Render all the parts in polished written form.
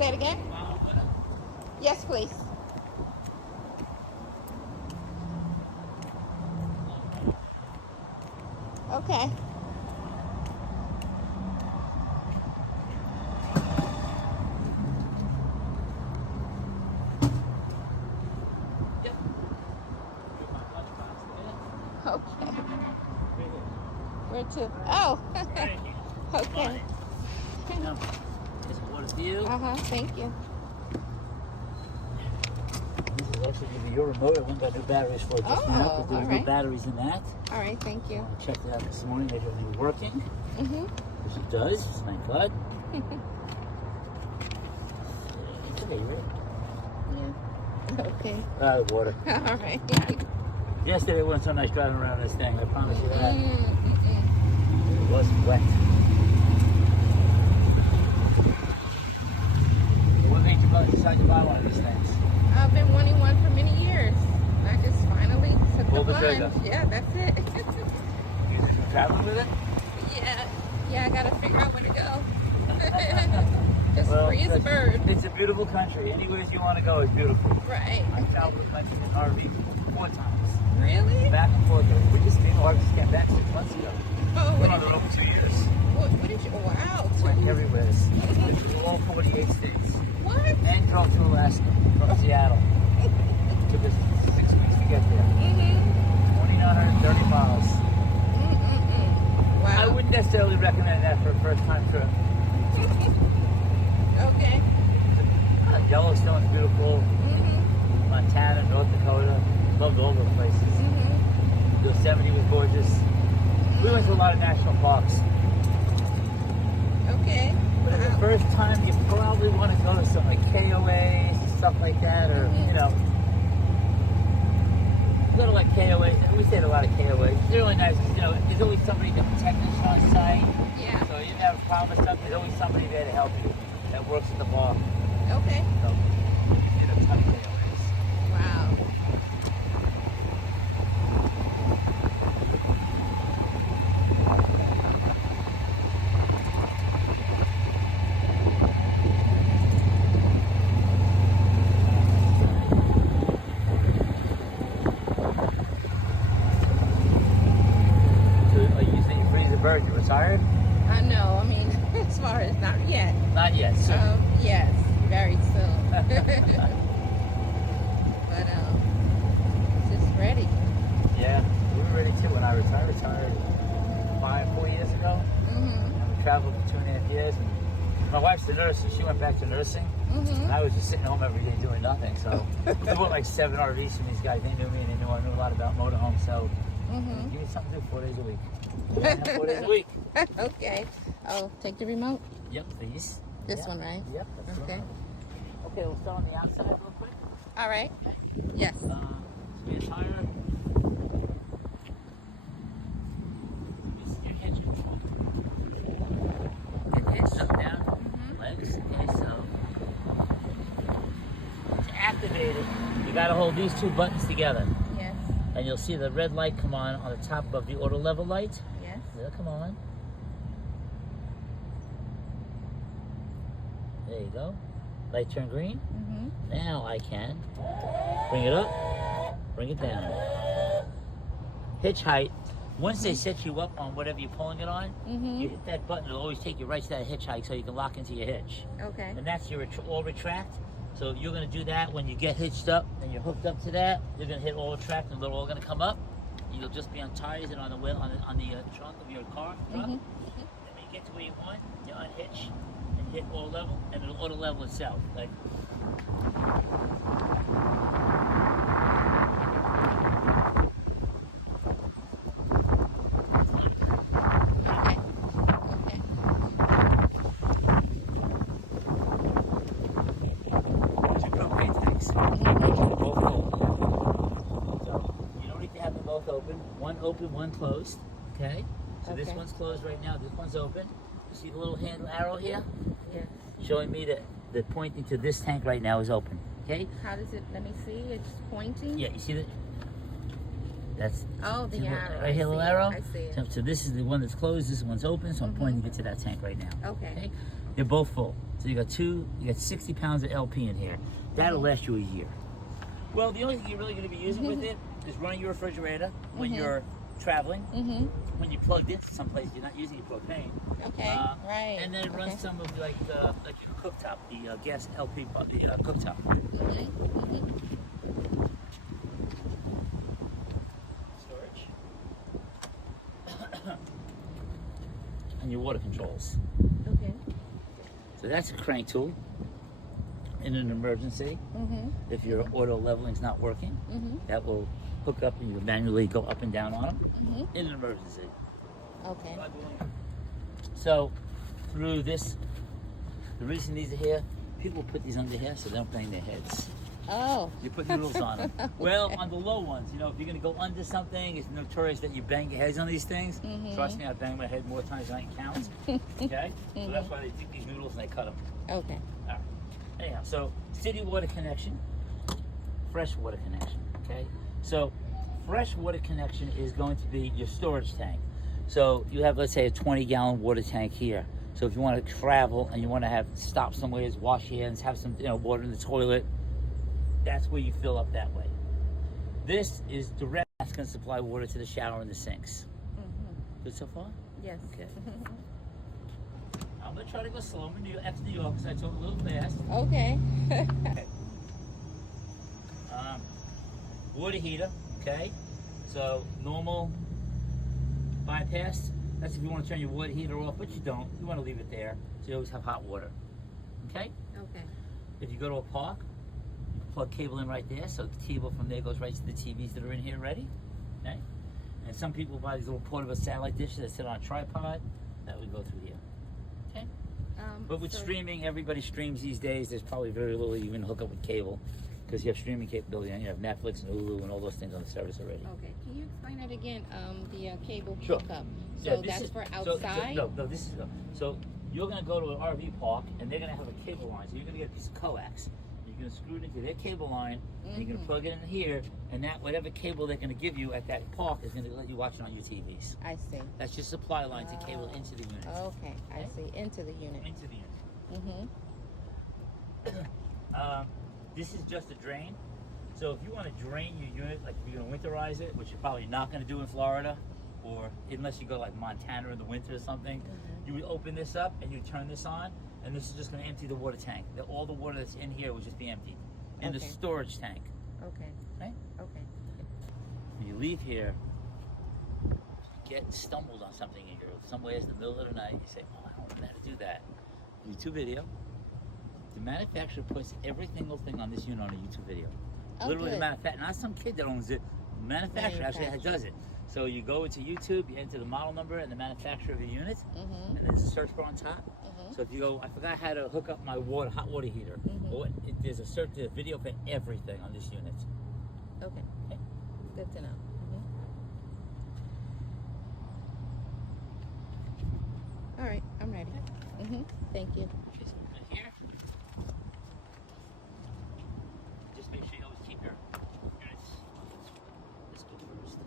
Say it again? Yes, please. Okay. Okay. Where to? Oh. Okay. Just water for you. Thank you. This is actually give you your remote. I went got new batteries for it just now because there were no batteries in that. All right, thank you. I checked it out this morning. Made everything working. Which it does. Thank God. Okay, you ready? Yeah. Okay. Water. All right. Yesterday wasn't so nice driving around this thing. I promise you that. It was wet. What made you decide to buy one of these things? I've been wanting one for many years. I just finally took Pull the plunge. trigger. Yeah, that's it. You traveling with it? Yeah, I gotta figure out where to go. Just free as a bird. It's a beautiful country. Anywhere you want to go is beautiful. Right. I traveled with my in an RV 4 times. Really? Back and forth. We just came came back 6 months ago. Oh, We're on the road for 2 years. What did you? Wow. Went everywhere. Went through all 48 states. What? And drove to Alaska from Seattle. Took us 6 weeks to get there. 2,930 miles. Wow. I wouldn't necessarily recommend that for a first-time trip. Okay. Yellowstone's beautiful. Montana, North Dakota. Loved all those places. Yosemite was gorgeous. We went to a lot of national parks. Okay. But the first time, you probably want to go to some like KOAs and stuff like that, or you know, go to like KOAs. We stayed at a lot of KOAs. They're really nice. You know, there's always somebody, the technician on site. Yeah. So you have a problem with stuff. There's always somebody there to help you that works at the bar. Okay. So we did a ton of KOAs. Wow. Bird, you retired? I know. I mean, as far as not yet. Not yet. Soon. Yes, very soon. But just ready. Yeah, we were ready too when I retired. Retired 4 years ago. And we traveled for 2.5 years. And my wife's a nurse, and she went back to nursing. And I was just sitting home every day doing nothing. So we bought like 7 RVs from these guys. They knew me, and they knew I knew a lot about motorhomes. So give me something to do 4 days a week. 4 days a week. Okay. Oh, take the remote. Yep, please. This one, right? Yep. That's Okay. right. Okay, we'll start on the outside real quick. All right. Yes. Spare tire. This is your hitch control. Good hitch. Up, down, legs. Okay, so to activate it, you got to hold these 2 buttons together. Yes. And you'll see the red light come on the top of the auto level light. Yes. It'll come on. There you go. Light turn green. Now I can bring it up, bring it down. Hitch height. Once they set you up on whatever you're pulling it on, you hit that button. It'll always take you right to that hitch height so you can lock into your hitch. Okay. And that's your all retract. So you're going to do that when you get hitched up and you're hooked up to that. You're going to hit all retract and they're all going to come up. You'll just be on tires and on the wheel on the trunk of your car truck. And when you get to where you want, you unhitch and hit all level, and it'll auto level itself. Like. Open, one closed. Okay? So this one's closed right now. This one's open. You see the little hand arrow here? Yes. Showing me that the pointing to this tank right now is open. Okay? How does it, let me see, it's pointing? Yeah, you see that? That's Oh, the arrow. right here, little arrow. I see it. So this is the one that's closed. This one's open. So I'm pointing it to that tank right now. Okay. They're both full. So you got 60 pounds of LP in here. That'll last you a year. Well, the only thing you're really going to be using with it is running your refrigerator when you're traveling. When you're plugged into someplace, you're not using your propane. Okay. Right. And then it runs some of like your cooktop, the gas LP, the cooktop. Storage. And your water controls. Okay. So that's a crank tool in an emergency. If your auto leveling's not working, that will hook up and you manually go up and down on them in an emergency. Okay. So through this, the reason these are here, people put these under here so they don't bang their heads. Oh. You put noodles on them. Well, on the low ones, you know, if you're going to go under something, it's notorious that you bang your heads on these things. Trust me, I bang my head more times than I can count. Okay? So that's why they take these noodles and they cut them. Okay. All right. Anyhow, so city water connection, fresh water connection. Okay? So fresh water connection is going to be your storage tank. So you have, let's say, a 20-gallon water tank here. So if you want to travel and you want to have stop somewhere, wash your hands, have some water in the toilet, that's where you fill up that way. This is direct. That's going to supply water to the shower and the sinks. Good so far? Yes. Okay. I'm going to try to go slow in New York because I talk a little fast. Okay. Water heater, okay? So normal bypass, that's if you want to turn your water heater off, but you don't. You want to leave it there so you always have hot water. Okay? Okay. If you go to a park, you plug cable in right there, so the cable from there goes right to the TVs that are in here ready. Okay? And some people buy these little portable satellite dishes that sit on a tripod. That would go through here. Okay? But with streaming, everybody streams these days. There's probably very little you can hook up with cable because you have streaming capability and you have Netflix and Hulu and all those things on the service already. Okay. Can you explain it again? The cable Sure. hookup. Yeah, So that's for so outside? no, this is so you're going to go to an RV park and they're going to have a cable line. So you're going to get a piece of coax. You're going to screw it into their cable line. And you're going to plug it in here, and that whatever cable they're going to give you at that park is going to let you watch it on your TVs. I see. That's your supply line to cable into the unit. Okay. I see. Into the unit. Into the unit. This is just a drain. So if you want to drain your unit, like if you're going to winterize it, which you're probably not going to do in Florida, or unless you go like Montana in the winter or something, you would open this up and you turn this on, and this is just going to empty the water tank. All the water that's in here will just be emptied in the storage tank. Okay. Right? Okay. When you leave here, if you get stumbled on something in your somewhere in the middle of the night, you say, "Oh, I don't know how to do that." YouTube video. The manufacturer puts every single thing on this unit on a YouTube video. Literally, the manufacturer, not some kid that owns it. The manufacturer actually does it. So you go into YouTube, you enter the model number and the manufacturer of the unit, and there's a search bar on top. So if you go, I forgot how to hook up my hot water heater. Well, there's a search, there's a video for everything on this unit. Okay. Good to know. All right, I'm ready. Thank you. Here, just make sure you always keep your units. Let's go first. Just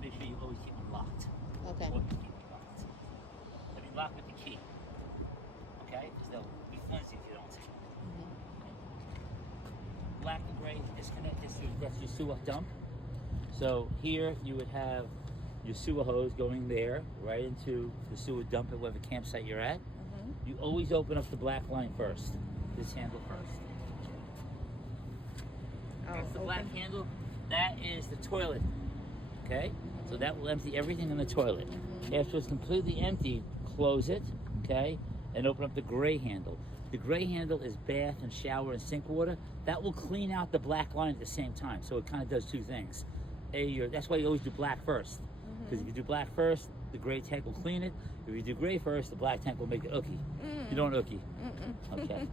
make sure you always keep them locked. Okay. Or keep them locked. They'll be locked with the key. Okay? Because they'll be flimsy if you don't. Black and gray disconnect. That's your sewer dump. So here you would have your sewer hose going there, right into the sewer dump at whatever campsite you're at. You always open up the black line first. This handle first. That's the black handle. That is the toilet. Okay? So that will empty everything in the toilet. After it's completely empty, close it, okay? And open up the gray handle. The gray handle is bath and shower and sink water. That will clean out the black line at the same time. So it kind of does two things. That's why you always do black first. Because if you do black first, the gray tank will clean it. If you do gray first, the black tank will make it ookie. You don't ookie. Okay.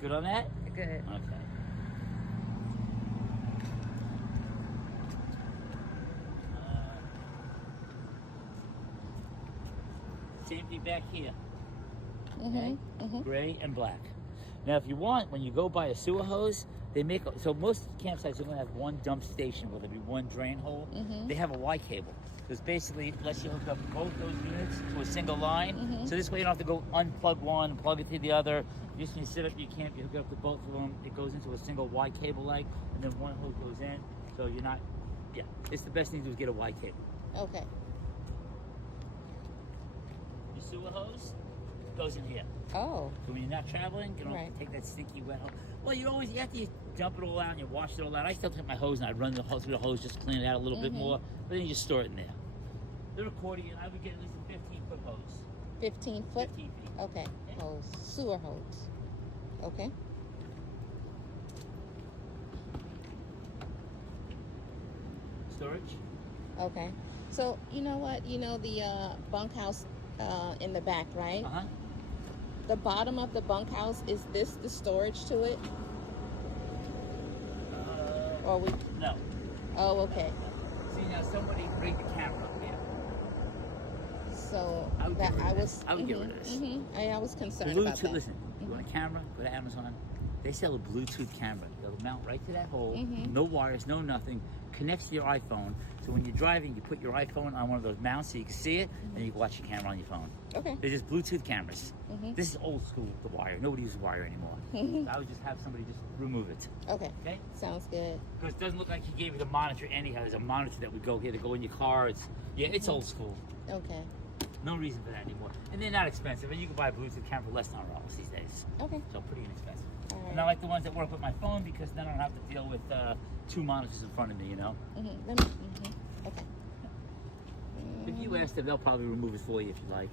Good on that? Good. Okay. Same thing back here. Okay? Gray and black. Now, if you want, when you go buy a sewer hose, They make so most campsites are going to have one dump station where there'll be one drain hole. They have a Y cable because basically it lets you hook up both those units to a single line. So this way you don't have to go unplug one, plug it to the other. Just when you set up your camp, you hook it up to both of them. It goes into a single Y cable and then one hose goes in. So you're not. Yeah, it's the best thing to do is get a Y cable. Okay. Your sewer hose goes in here. Oh. So when you're not traveling, you don't have to take that stinky wet hose. Well, you have to dump it all out and you wash it all out. I still take my hose and I run the hose through the hose just to clean it out a little bit more. But then you just store it in there. They're accordion. I would get at least a 15-foot hose. 15 foot? 15 feet. Okay. Yeah. Hose. Sewer hose. Okay. Storage. Okay. So, you know what? You know the bunkhouse in the back, right? Uh-huh. The bottom of the bunkhouse, is this the storage to it? Or we? No. Oh, okay. See, now somebody bring the camera up here. So I would get rid of this. I would get rid of this. I was concerned Bluetooth, about that. listen, you want a camera, go to Amazon. They sell a Bluetooth camera. They'll mount right to that hole. No wires, no nothing. Connects to your iPhone. So when you're driving, you put your iPhone on one of those mounts so you can see it, and you can watch your camera on your phone. Okay. They're just Bluetooth cameras. This is old school with the wire. Nobody uses wire anymore. So I would just have somebody just remove it. Okay. Okay? Sounds good. Because it doesn't look like he gave you the monitor anyhow. There's a monitor that would go here to go in your car. It's old school. Okay. No reason for that anymore. And they're not expensive. And you can buy a Bluetooth camera for less than $100 these days. Okay. So pretty inexpensive. All right. And I like the ones that work with my phone because then I don't have to deal with two monitors in front of me, you know? Okay. If you ask them, they'll probably remove it for you if you like.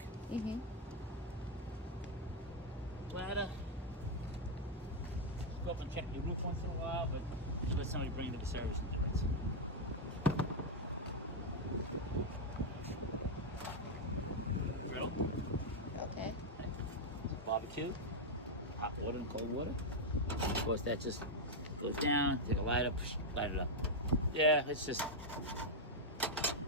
Ladder. Go up and check your roof once in a while, but just let somebody bring it to the service and do it. Grill. Okay. Barbecue. Hot water and cold water. Of course, that just goes down. Take a lighter, light it up. Yeah, it's just.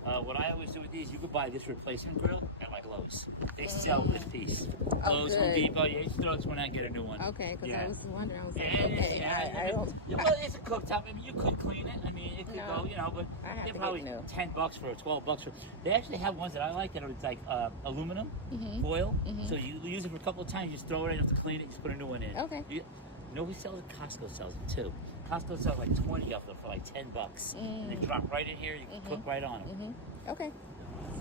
What I always do with these, you could buy this replacement grill at like Lowe's. They sell this piece. Lowe's, Home Depot. Yeah, you just throw this one out and get a new one. Okay, because I was wondering. I was like, Well, it's a cooktop. I mean, you could clean it. I mean, it could go, but they're probably $10 for $12 for. They actually have ones that I like that are like aluminum foil. So you use it for a couple of times. You just throw it in, you have to clean it, just put a new one in. Okay. You know who sells it? Costco sells it too. Costco sells like 20 of them for like $10. And they drop right in here. You can cook right on them. Okay.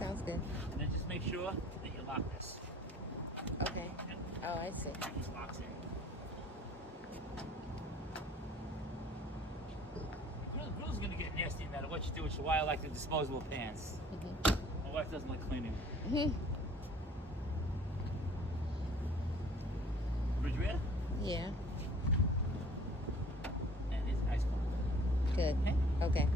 Sounds good. And then just make sure that you lock this. Okay. Oh, I see. These locks in. Grill's gonna get nasty no matter what you do, which is why I like the disposable pans. My wife doesn't like cleaning. Refrigerator? Yeah. And it's ice cold. Good. Okay.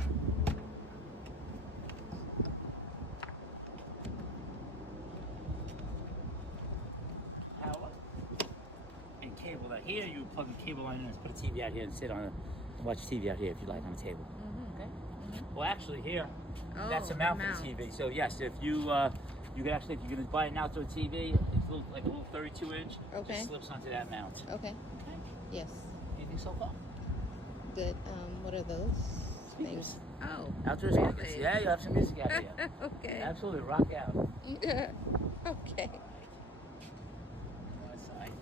Power and cable. Now here you plug the cable line in and put a TV out here and sit on and watch TV out here if you like on the table. Okay. Well, actually here, that's a mount for the TV. So yes, if you you can actually, if you're going to buy an outdoor TV, it's like a little 32-inch. Okay. Just slips onto that mount. Okay. Yes. Anything so far? Good. What are those Speakers. things? Oh. Outdoor speakers. Yeah, you have some music out here. Okay. Absolutely, rock out. Okay. One side.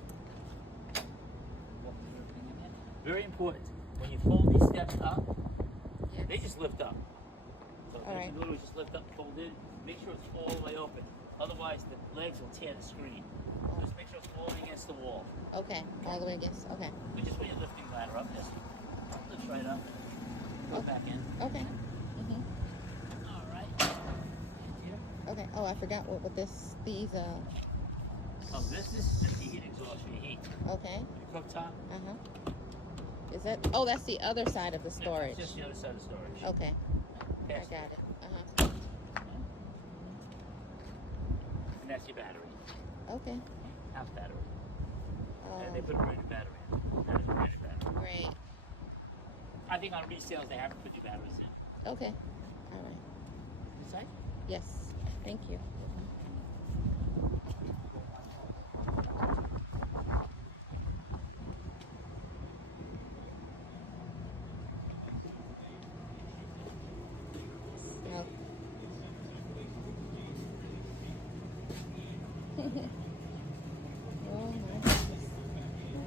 Very important. When you fold these steps up, they just lift up. So if you literally just lift up, fold in, make sure it's all the way open. Otherwise, the legs will tear the screen. So just make sure it's all against the wall. Okay. All the way against. Okay. But just when you're lifting the ladder up, just lift right up. Go back in. Okay. All right. Here. Okay. Oh, I forgot what these Oh, this is just the heat exhaust for your heat. Okay. Your cooktop. Is that? Oh, that's the other side of the storage. It's just the other side of the storage. Okay. I Past got it. And that's your battery. Okay. House battery. And they Oh, put a brand new battery in. That is a brand new battery. great. I think on resales they haven't put new batteries in. Okay. All right. This side? Yes. Thank you.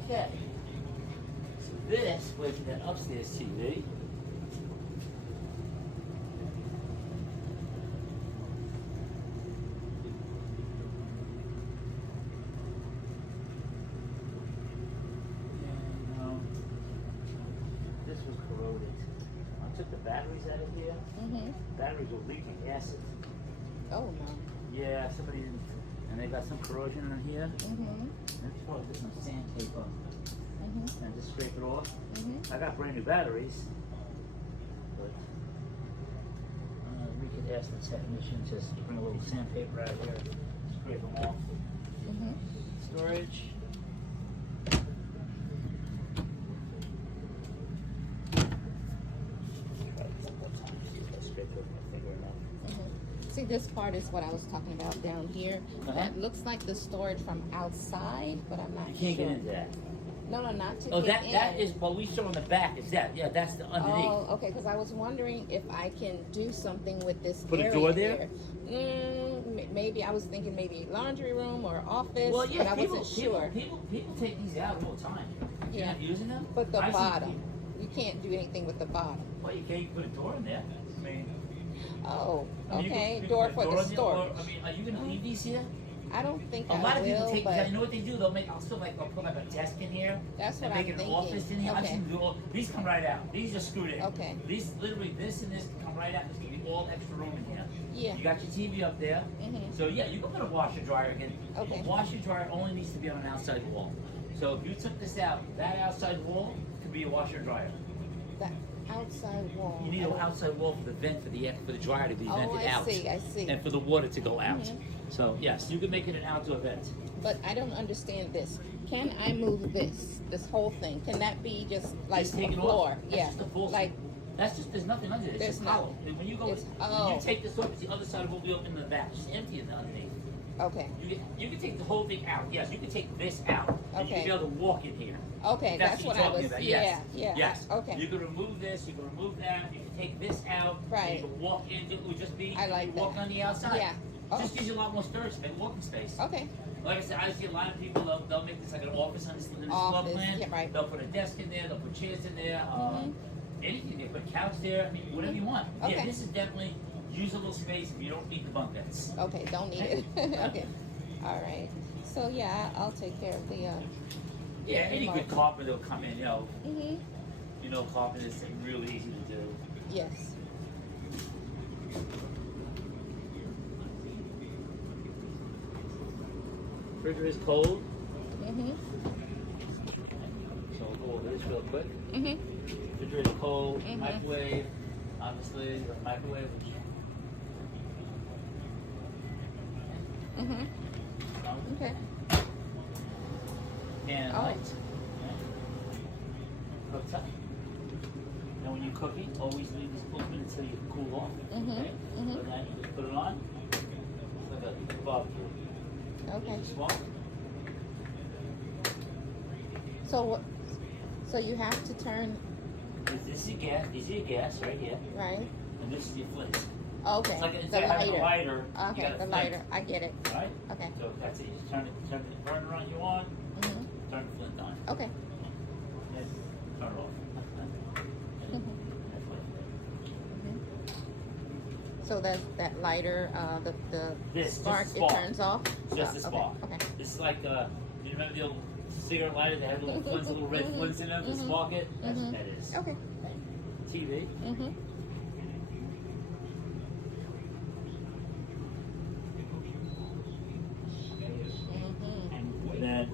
Okay. So this was the upstairs TV. This was corroded. I took the batteries out of here. Batteries were leaking acid. Oh no. Yeah, somebody didn't, and they got some corrosion on here. Let's probably put some sandpaper and just scrape it off. I got brand new batteries, but we could ask the technician just to bring a little sandpaper out of here, scrape them off. Storage. See, this part is what I was talking about down here. That looks like the storage from outside, but I'm not sure. You can't get into that. No, not to Oh, get that is what we show on the back. Is that? Yeah, that's the underneath. Oh, okay. Because I was wondering if I can do something with this. Put area a door there. Maybe I was thinking maybe laundry room or office. Well, yeah, but I wasn't sure. People take these out all the time. You're not using them. But the bottom, you can't do anything with the bottom. Well, you can't put a door in there. I mean. Oh, I mean, okay. you can Door put a for door the in there, storage. I mean, are you gonna leave these here? I don't think A I lot of people will, take. but You know what they do? They'll put like a desk in here. That's what and I'm make an thinking. office in here. I've Okay. seen them do all. These come right out. These are screwed in. Okay. These literally this and this can come right out. There's gonna be all extra room in here. Yeah. You got your TV up there. So yeah, you can put a washer dryer again. Okay. A washer dryer only needs to be on an outside wall. So if you took this out, that outside wall could be a washer dryer. that outside wall. You need an outside wall for the vent for the dryer to be vented out. I see. And for the water to go out. So yes, you can make it an outdoor vent. But I don't understand this. Can I move this whole thing? Can that be just like Just the take it floor? off. That's Yeah, just the full- like That's just, there's nothing under it. It's There's just no- hollow. And when you go, it's- when you take this off, it's the other side of what we open in the back. Just empty it underneath. okay, You can take the whole thing out. Yes, you can take this out. And you Okay. can be able to walk in here. okay. That's what you're I talking was. about. Yeah, Yes. Yes. Okay, You can remove this. You can remove that. You can take this out. Right. You can walk in. It would just be I like that. walking on the outside. Yeah. Oh. Just gives you a lot more storage and walking space. okay. Like I said, I see a lot of people, they'll make this like an office on this floor Office, plan. yeah, right. They'll put a desk in there, they'll put chairs in there, anything. They put a couch there, I mean, whatever you want. Okay. Yeah, this is definitely usable space if you don't need the bunk beds. Okay, don't need it. Okay, all right. So yeah, I'll take care of the. Yeah, any good remote. carpenter will come in, you know, carpenter is really easy to do. Yes. Refrigerator is cold, Mhm. so we'll go over this real quick. Mhm. Refrigerator is cold, microwave, obviously, the microwave, which Mhm. Okay. and Oh. light. Cooktop. And when you're cooking, always leave this open until you cool off. Okay? So then you just put it on. It's like a barbecue. Okay. Swap. So what? So you have to turn This is your gas. These are your gas right here. right. And this is your flint. Okay. It's like the instead of having a lighter, you Okay, got a the flint. lighter. I get it. Right? Okay. So that's it. You just turn the burner on you on, turn the flint on. Okay. Then turn it off. So that lighter, the This spark, is it spark. turns off. Just the spark. Okay. This is like you remember the old cigarette lighter that had little flints, little red flints in them to spark it? That's what that is. Okay. TV. And then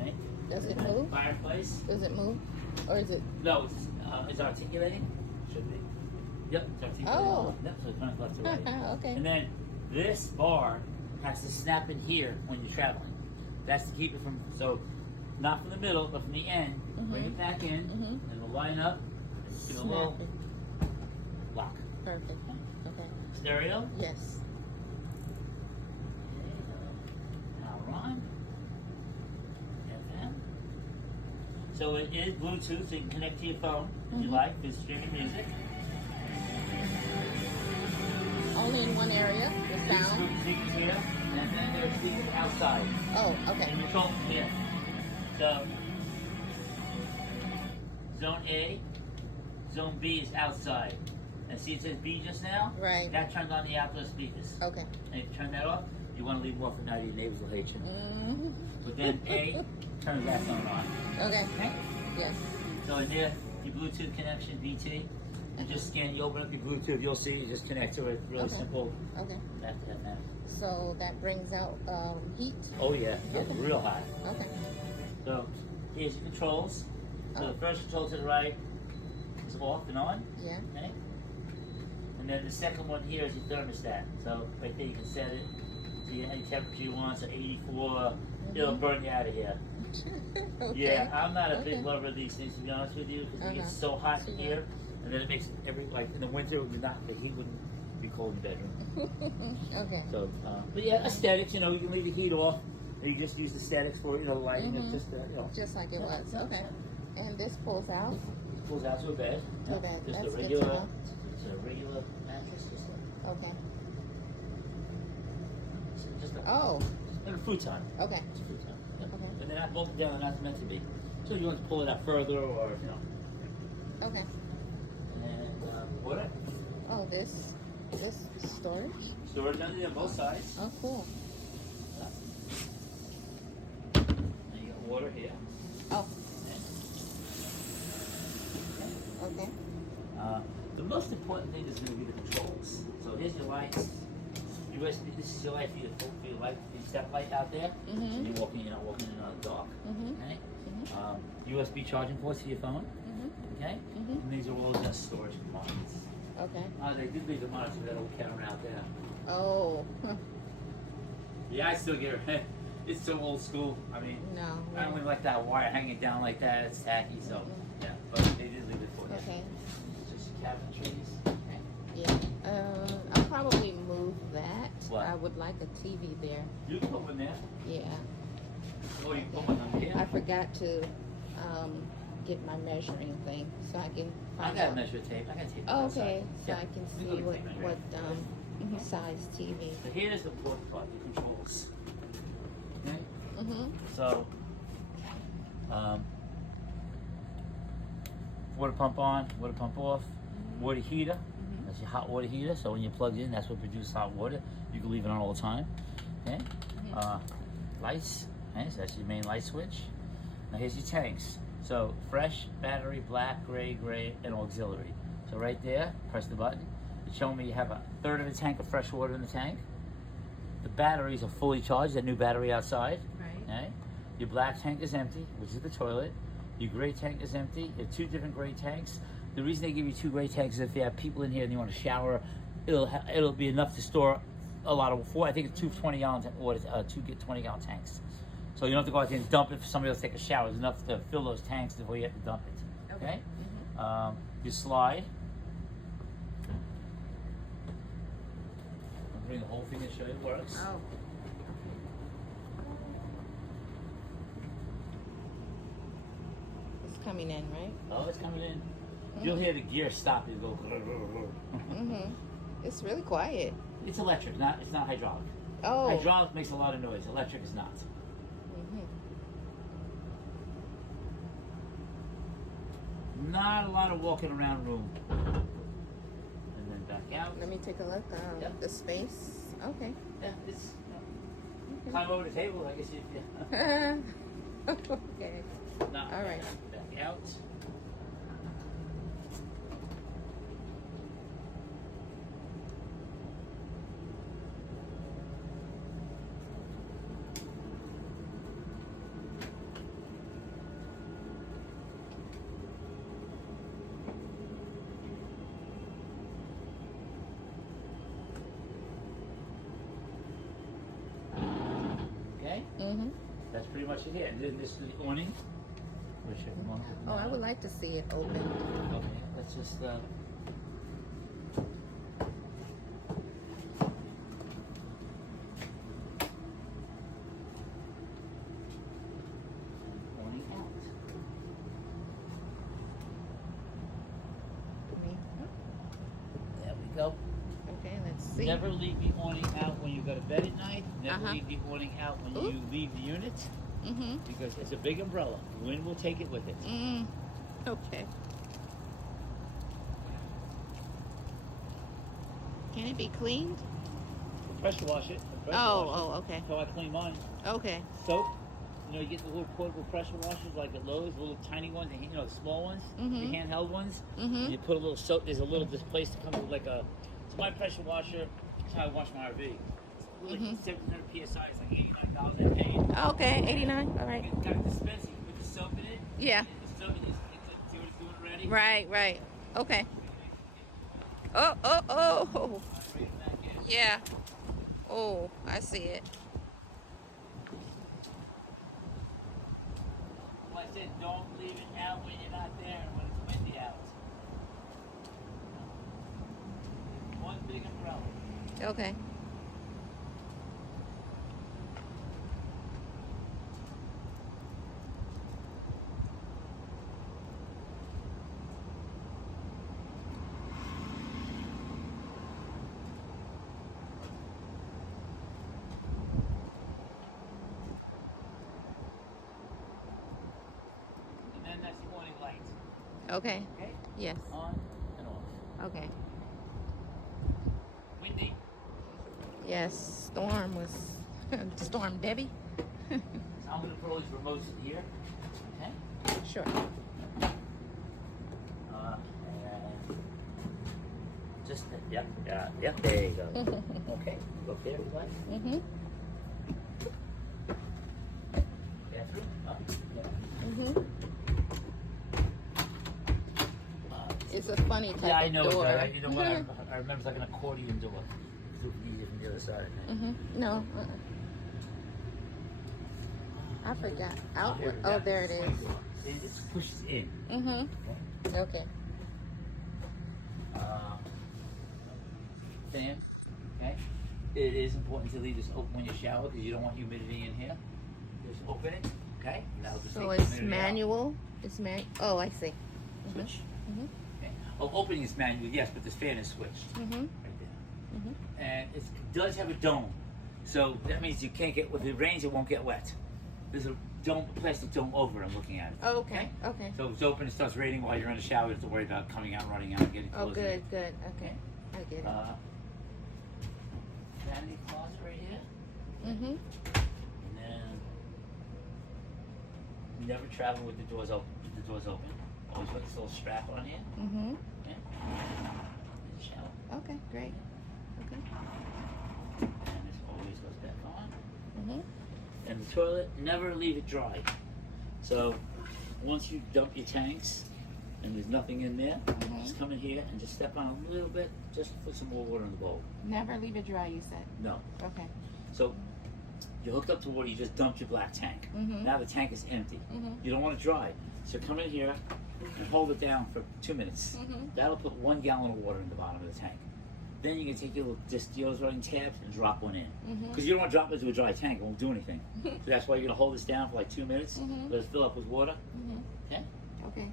okay. Does it move? Fireplace. Does it move, or is it? No, it's articulating. Should be. Yep, it's articulating. Oh. Yep, so it turns left to right. Okay. And then this bar has to snap in here when you're traveling. That's to keep it from, so not from the middle, but from the end. Bring it back in, and it'll line up. Give it a little Snap it. lock. Perfect. Okay. Stereo. Yes. Power on. FM. So it is Bluetooth, so you can connect to your phone if you like, for streaming music. Only in one area. The These sound. speakers here, and then there's speakers outside. Oh, okay. And you're talking here. So, Zone A, Zone B is outside. And see it says B just now? Right. That turns on the outdoor speakers. Okay. And if you turn that off, you want to leave them off at night, your neighbors will hate you. Mm-hmm. But then A, turn that on. Okay. Okay? Yes. So in there, your Bluetooth connection, BT. And just scan, you open up your Bluetooth, you'll see, you just connect to it. Really simple. Okay. That's that. So that brings out heat? Oh yeah, it's real hot. Okay. So here's your controls. So the first control to the right is off and on. Yeah. Okay. And then the second one here is your thermostat. So right there you can set it to any temperature you want. So 84, it'll burn you out of here. Okay. Yeah, I'm not a big lover of these things to be honest with you because it gets so hot in here, and then it makes like in the winter the heat wouldn't be cold in the bedroom. Okay. So, but yeah, aesthetics. You know, you can leave the heat off. Or you just use the aesthetics for the lighting. It's just just like it was. Okay. And this pulls out. It pulls out to a bed. To a bed. Just That's a good regular. to know. It's a regular mattress. Okay. Just a, Oh. like a futon. Okay. It's a futon. Yeah. Okay. And they're not bolted down. They're not meant to be. So if you want to pull it out further, or Okay. And water. Oh, this storage. Storage under there, both sides. Oh, cool. And you got water here. Oh. Okay. The most important thing is going to be the controls. So here's your lights. USB. This is your light for your light, for your step light out there. So you're not walking in the dark. Okay. USB charging ports for your phone. Okay. And these are all just storage compartments. Okay. They did leave the monitor that old camera out there. Oh. Yeah, I still get it. It's so old school. I mean, No. I don't even like that wire hanging down like that. It's tacky. So yeah, but they did leave it for you. Okay. Just cabinetries. Okay. Yeah. I'll probably move that. What? I would like a TV there. You can put one there. Yeah. Oh, you can put one under here. I forgot to get my measuring thing so I can I find got a out. measure tape. I got tape. Oh, outside. okay. So Yeah. I can We see got a what tape measure. size TV. So here's the important part, the controls. Okay. So, water pump on, water pump off, water heater. That's your hot water heater. So when you plug it in, that's what produces hot water. You can leave it on all the time. Okay. Lights. Okay. So that's your main light switch. Now here's your tanks. So fresh, battery, black, gray, and auxiliary. So right there, press the button. It's showing me you have a third of a tank of fresh water in the tank. The batteries are fully charged, that new battery outside. Right. Okay. Your black tank is empty, which is the toilet. Your gray tank is empty. You have two different gray tanks. The reason they give you two gray tanks is if you have people in here and you want to shower, it'll be enough to store a lot of water. I think it's two 20-gallon water, two 20-gallon tanks. So you don't have to go out there and dump it for somebody else to take a shower. It's enough to fill those tanks before you have to dump it. Okay. You slide. I'll bring the whole thing and show you it works. Oh. It's coming in, right? Oh, it's coming in. You'll hear the gear stop. It go. It's really quiet. It's electric, it's not hydraulic. Oh. Hydraulic makes a lot of noise. Electric is not. Not a lot of walking around room. And then back out. Let me take a look. Yep. The space. Okay. Yeah, it's climb over the table. I guess you. Okay. No, All right. Back out. Okay. That's pretty much it here. And then this is the awning. Which Oh, I would like to see it open. Okay, let's just awning out. There we go. Okay, let's see. Never leave the awning out when you go to bed at night. Never Uh-huh. leave the awning out when Ooh. you leave the unit. because it's a big umbrella. The wind will take it with it. Okay. Can it be cleaned? Pressure wash it. Okay. So I clean mine. Okay. Soap. You know, you get the little portable pressure washers like at Lowe's, the little tiny ones, you know, the small ones, the handheld ones. And you put a little soap. There's a little this place to come with like a. So my pressure washer. That's how I wash my RV. It's like 700 psi. It's like $89 I paid. Okay, 89. All right. You got a dispenser. You put the soap in it. Yeah. The soap is see what it's doing already. Right. Okay. Oh. Right back in. Yeah. Oh, I see it. Well, I said don't leave it out when you're not there and when it's windy out. One big umbrella. Okay. And then that's the warning light. Okay. Okay? Yes. On and off. Okay. Windy. Yes. Storm Debbie. So I'm going to throw these remotes in here. Okay? Sure. And just, yep, there you go. Okay, go there, you like? Bathroom? Yeah. It's a funny type Yeah, I of know. door. You know what? I remember it's like an accordion door. Super easy from the other side. No. I forgot. Outward. Oh, there it is. It pushes in. Okay. Fan. Okay. It is important to leave this open when you shower because you don't want humidity in here. Just open it. Okay. That'll just So take it's humidity manual. It's Oh, I see. out. Switch. Okay. Oh, opening is manual, yes, but this fan is switched. Right there. And it does have a dome. So that means you can't get, with the rains, it won't get wet. There's a dome, a plastic dome over it, I'm looking at it. Oh, okay. Okay. So if it's open, it starts raining while you're in the shower. You don't have to worry about coming out, running out, and getting Oh, clothes. good. Okay. I get it. Vanity closet right here. Mm-hmm. And then never travel with the doors open. Always put this little strap on here. Mm-hmm. Okay. And the shower. Okay, great. Okay. And this always goes back on. Mm-hmm. And the toilet, never leave it dry. So once you dump your tanks and there's nothing in there, just come in here and just step on a little bit, just put some more water in the bowl. Never leave it dry, you said? No. Okay. So you're hooked up to water, you just dumped your black tank. Now the tank is empty. You don't want it dry. So come in here and hold it down for 2 minutes. That'll put 1 gallon of water in the bottom of the tank. Then you can take your little deodorant tab and drop one in. Because you don't want to drop it into a dry tank, it won't do anything. So that's why you're going to hold this down for like 2 minutes, let it fill up with water. Okay? Okay.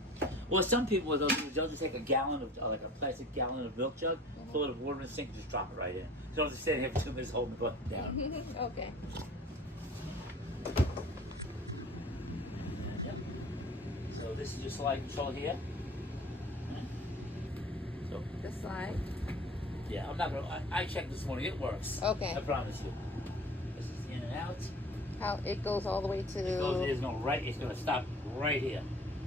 Well, some people, they'll just take a gallon of, like a plastic gallon of milk jug, fill it with water in the sink, and just drop it right in. So you don't have to stand here for 2 minutes holding the button down. Okay. So this is your slide control here. So The slide. yeah, I'm not gonna. I checked this morning. It works. Okay. I promise you. This is in and out. How it goes all the way to. There's no right. It's gonna stop right here,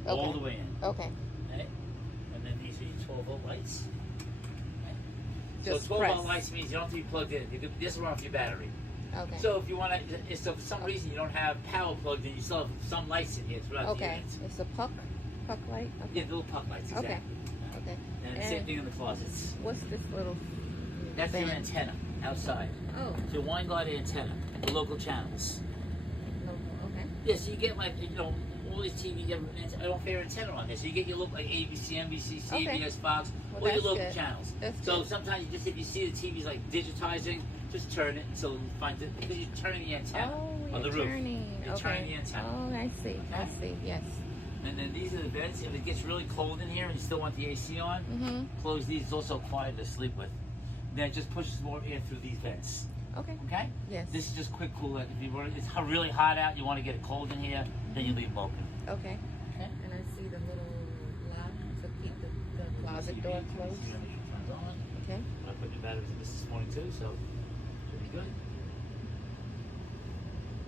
all the way in. Okay. Okay. And then these are your 12-volt lights. Okay. Just So 12-volt press. lights means you don't have to be plugged in. This will run off your battery. Okay. So if you want to, so for some reason you don't have power plugged in, you still have some lights in here throughout the Okay. unit. It's a puck light. Okay. Yeah, the little puck lights, exactly. Okay. And same thing in the closets. What's this little? That's your band? antenna outside. Oh. It's your wine guard antenna, the local channels. Okay. Yeah, so you get like, all these TV, you have an fair antenna on there. So you get your local, like ABC, NBC, CBS, Fox, Well, all your that's local good. channels. That's so good. sometimes you just, if you see the TV's like digitizing, just turn it until you find it, because you're turning the antenna on the roof. You're turning the antenna. Oh, I see. I see. Yes. And then these are the vents. If it gets really cold in here and you still want the AC on, close these. It's also quiet to sleep with. Then it just pushes more air through these vents. Okay. Okay? Yes. This is just quick cool. Like if you want, it's really hot out, you want to get it cold in here, then you leave them open. Okay. Okay. And I see the little lock to keep the closet door closed. Turns on. Okay. I put new batteries in this morning too, so pretty good.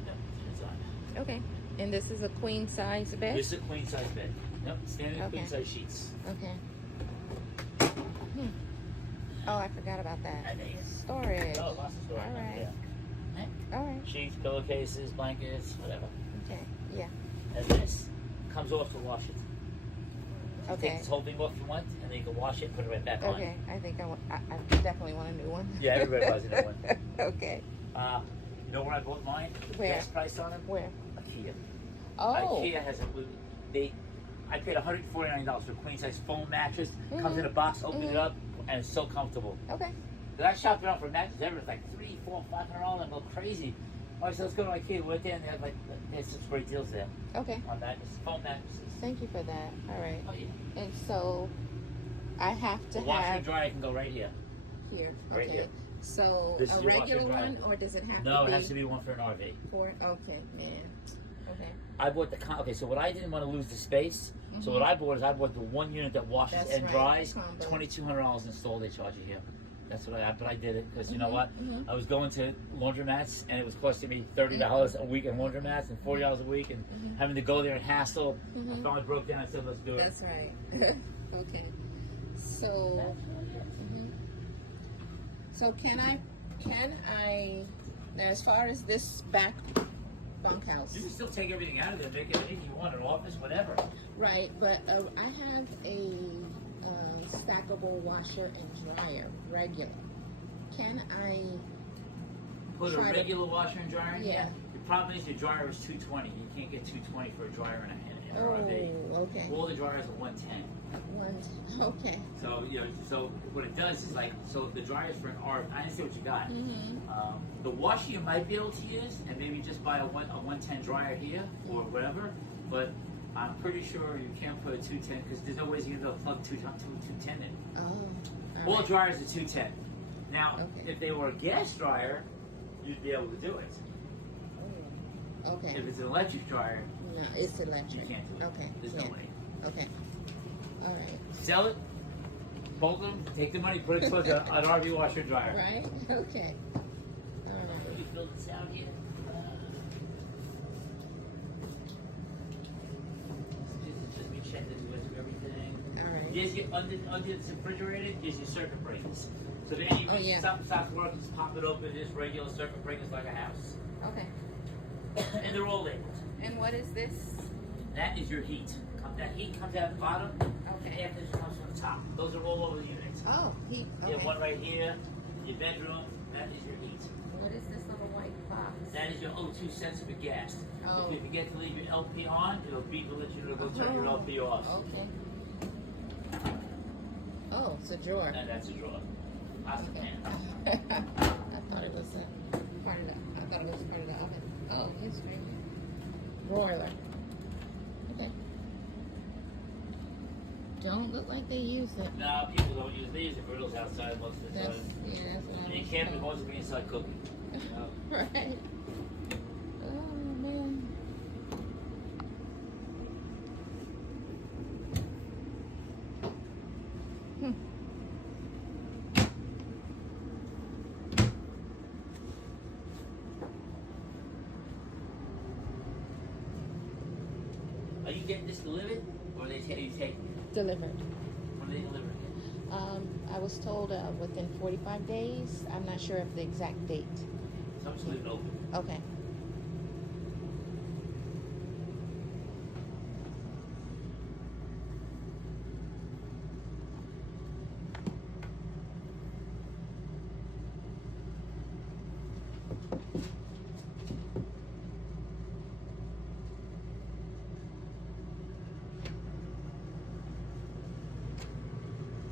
Yep, turns on. Okay. And this is a queen size bed? This is a queen size bed. Yep, standard Okay. queen size sheets. Okay. Oh, I forgot about that. I think. Storage. Oh, lots of storage. All right. Yeah. All right. Sheets, pillowcases, blankets, whatever. Okay. Yeah. And this comes off to wash it. You Okay. take this whole thing off if you want, and then you can wash it and put it right back on. Okay. I think I definitely want a new one. Yeah, everybody buys a new one. Okay. You know where I bought mine? Where? Best price on them? Where? IKEA. Oh. IKEA has I paid $149 for a queen size foam mattress. Comes in a box, open it up, and it's so comfortable. Okay. But I shopped around for mattresses everywhere, like $300, $400, $500. I go crazy. All right, so let's go to IKEA. We went there and they had some great deals there Okay. on mattresses, foam mattresses. Thank you for that. All right. Oh yeah. And so I have to The washer and have dryer can go right here. here. Right Okay. here. So This a is your washer regular and dryer. one, or does it have No, to it be has to be one for an RV. for? Okay, man. Okay. I bought okay, so what I didn't want to lose the space. So what I bought is the one unit that washes That's and right, dries. combo. $2,200 installed. They charge you here. That's what but I did it because you know what? I was going to laundromats and it was costing me $30 a week in laundromats and $40 a week and having to go there and hassle. I finally broke down. I said, let's do it. That's right. Okay. So. So can I? Now, as far as this back bunkhouse, You can still take everything out of there, make it anything you want, an office, whatever. right? But I have a stackable washer and dryer, regular. Can I? Put a Try to- regular washer and dryer in Yeah. here. The problem is your dryer is 220. You can't get 220 for a dryer in an RV. Oh, okay. All the dryers are 110. Okay. So so what it does is so the dryers for an RV. I understand what you got. The washer you might be able to use, and maybe just buy a 110 dryer here or whatever. But I'm pretty sure you can't put a 210 because there's no ways you're gonna plug 210 in. Oh. All right. dryers are 210. Now, Okay. if they were a gas dryer, you'd be able to do it. Oh, okay. If it's an electric dryer, No, it's electric. you can't do it. Okay. There's yeah. no way. Okay. All right. Sell it, both of them, take the money, put it towards an RV washer and dryer. Right? Okay. All Let right. me fill this out here. Just me check this with everything. All right. Yes, under this refrigerator is your circuit breakers. So then you Oh, yeah. something stops working, just pop it open, just regular circuit breakers like a house. Okay. And they're all labeled. And what is this? That is your heat. That heat comes out the bottom, and Okay. after this comes from the top. Those are all over the unit. Oh, heat. You Okay. have one right here, your bedroom, that is your heat. What is this little white box? That is your O2 sensor for gas. Oh. If you forget to leave your LP on, it'll beep to let you know to go turn your LP off. Okay. Oh, it's a drawer. And that's a drawer. Pasta pan. I thought it was a part of the. I thought it was part of the oven. Oh, it's right here. Broiler. Okay. Don't look like they use it. No, people don't use these. The griddles outside most of the That's time. that's what I And you was can't be told. going to be inside cooking. No. Right. Oh man. Are you getting this delivered, or are you taking it? Delivered. When are they delivering it? I was told within 45 days. I'm not sure of the exact date. So I'm just leaving it open. Okay.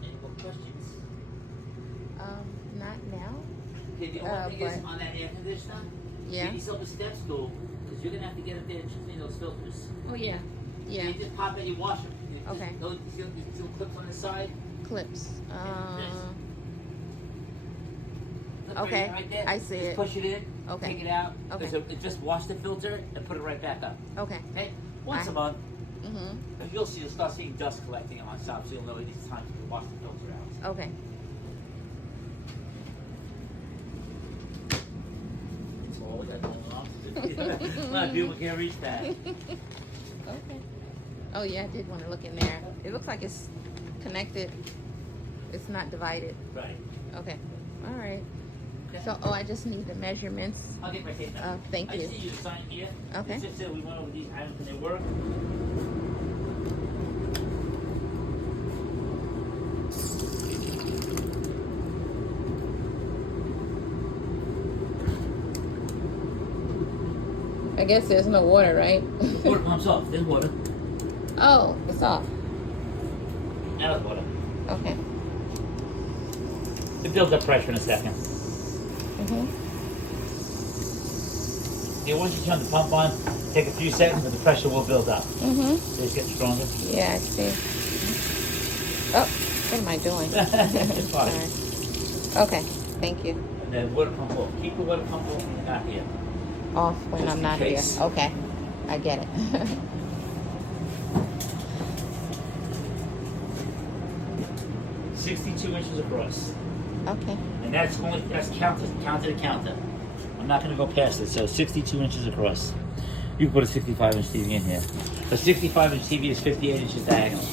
Any more questions? Not now. Okay, the only thing is but- on that air conditioner, Yeah. get yourself a step stool, because you're going to have to get up there and clean those filters. Oh yeah. Yeah. You just pop it, you wash them. Okay. Those little clips on the side. Clips. Okay, right there. I see Just it. push it in. Okay. Take it out. Okay. Just wash the filter and put it right back up. Okay. Okay. Once a month. Mm-hmm. You'll start seeing dust collecting on top, so you'll know it's time to wash the filter out. Okay. That's all we got going on. A lot of people can't reach that. Okay. Oh yeah, I did want to look in there. It looks like it's connected. It's not divided. Right. Okay. All right. Okay. So, I just need the measurements. I'll get my tape now. Thank you. I just need you to sign here. Okay. It just said we went over these items and they work. I guess there's no water, right? Water pump's off. There's water. Oh, it's off. Now there's water. Okay. It builds up pressure in a second. Mm-hmm. Yeah, once you turn the pump on, take a few seconds, but the pressure will build up. Mm-hmm. So it's getting stronger. Yeah, I see. Oh, what am I doing? It's fine. Sorry. Okay, thank you. And then water pump off. Keep the water pump off when you're not here. Off when Just I'm in not here. case. Okay, I get it. 62 inches across. Okay. And that's counter to counter. I'm not going to go past it. So 62 inches across. You can put a 65-inch TV in here. A 65-inch TV is 58 inches diagonal.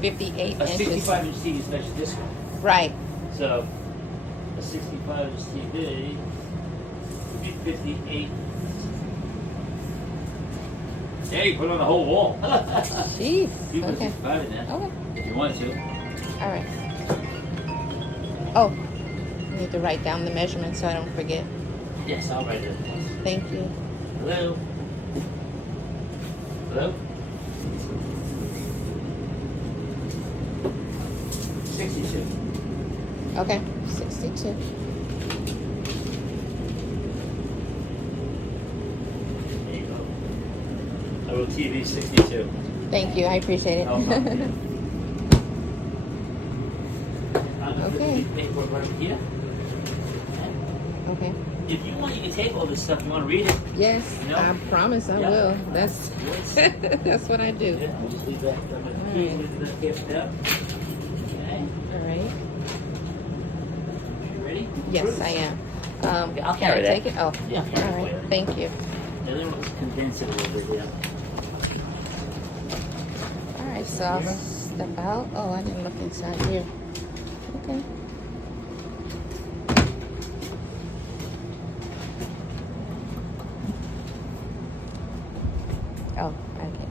58 A inches. 65-inch TV is measured this way. Right. So a 65-inch TV would be 58. Yeah, you put it on the whole wall. Jeez. You put Okay. 65 in there Okay. if you want to. All right. Oh, I need to write down the measurements so I don't forget. Yes, I'll write it. Thank you. Hello? Hello? 62. Okay, 62. There you go. I wrote TV 62. Thank you. I appreciate it. No problem. I'm going to Okay. put the paperwork right here. Okay. If you want, you can take all this stuff. You want to read it? Yes, No? I promise I Yeah. will. That's Yes. that's what I do. Yeah, I'll just leave that. All Keys right. with the gift up. Okay. All right. You ready? Yes, I am. Yeah, I'll can carry I that. take it? Oh, Yeah, I'll carry all it right. for you. Thank you. The other one was condense it a little bit, yeah. All right, so I'll step out. Oh, I didn't look inside here. Okay. Oh, okay.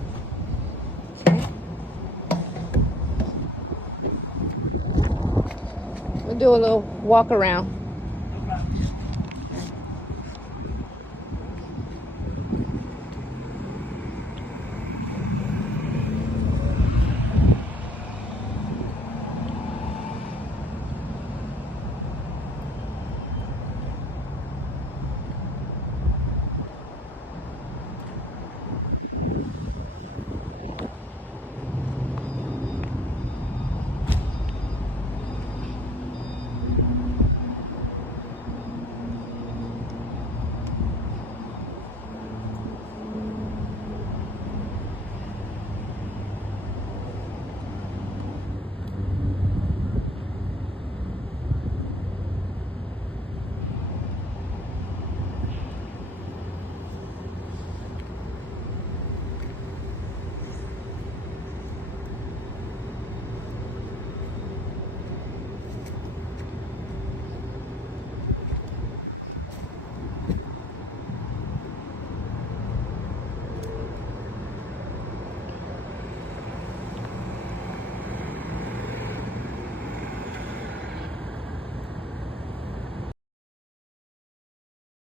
We'll do a little walk around.